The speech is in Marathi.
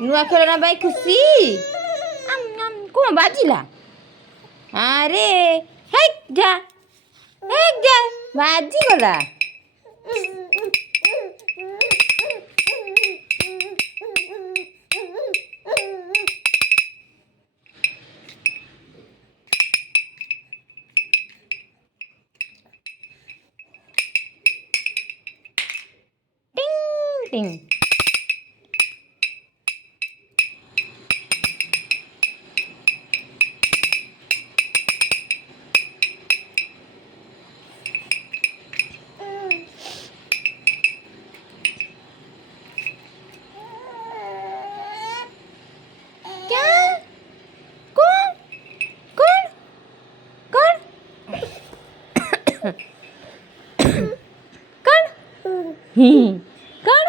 ନୂଆ ଖେଳନା ପାଇଁ ଖୁସି। କ'ଣ ବାଜିଲା? ଆରେ ହେଇ ଯା ବାଜିଗଲା। टिंग टिंग। कण